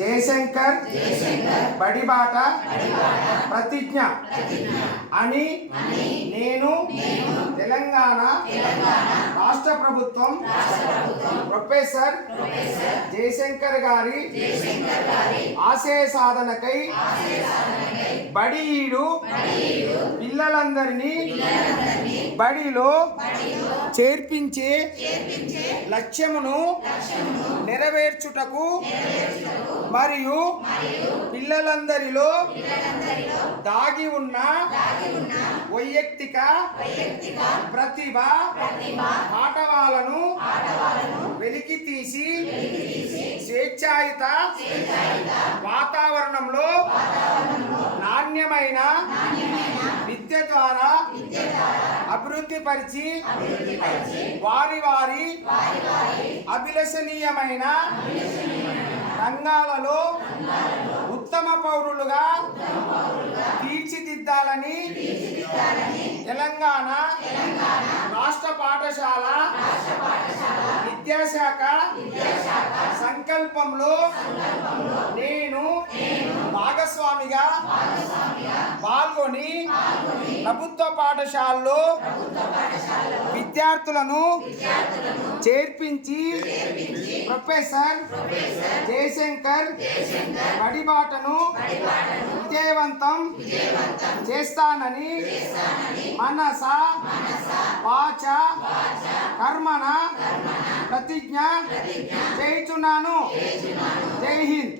జయశంకర్ బడిబాట ప్రతిజ్ఞ అని నేను తెలంగాణ రాష్ట్ర ప్రభుత్వం ప్రొఫెసర్ జయశంకర్ గారి ఆశయ సాధనకై బడిఈడు పిల్లలందరినీ బడిలో చేర్పించే లక్ష్యమును నెరవేర్చుటకు మరియు పిల్లలందరిలో దాగి ఉన్న వైయక్తిక ప్రతిభ ఆటవాలను వెలికి తీసి స్వేచ్ఛాయుత వాతావరణంలో నాణ్యమైన విద్య ద్వారా అభివృద్ధి పరిచి వారి అభిలషణీయమైన రంగాలలో ఉత్తమ పౌరులుగా తీర్చిదిద్దాలని తెలంగాణ రాష్ట్ర పాఠశాల విద్యాశాఖ సంకల్పంలో నేను భాగస్వామిగా పాల్గొని ప్రభుత్వ పాఠశాలలో విద్యార్థులను చేర్పించి ప్రొఫెసర్ జయశంకర్ బడిబాటను విజయవంతం చేస్తానని మనస వాచ కర్మణ ప్రతిజ్ఞ చేయుచున్నాను. జై హింద్.